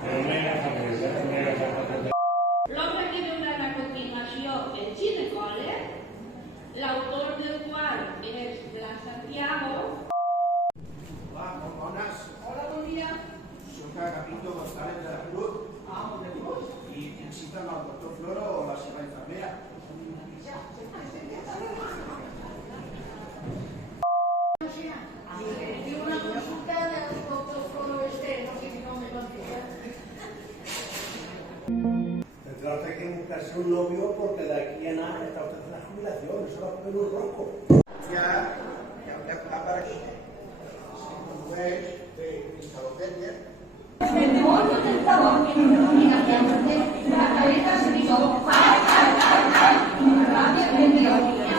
L'obra que veuran a continuació el Ginecole, l'autor del qual és Blas Santiago. Hola, molt bones. Hola, bon dia. Soc Agapito González de la Cruz. Molt de gust. I necessiten el doctor Floro o la seva infermera. Tengo una consulta del doctor Floro no sé si no me contesta. Tendrá usted que buscarse un novio porque de aquí a nada está usted en la jubilación, eso va a poner un ronco. Ja apareix. Si condueix, té cristaloteria. El demonio del favor que me domina la cabeza se hizo ¡ay! Y me rabia me dio.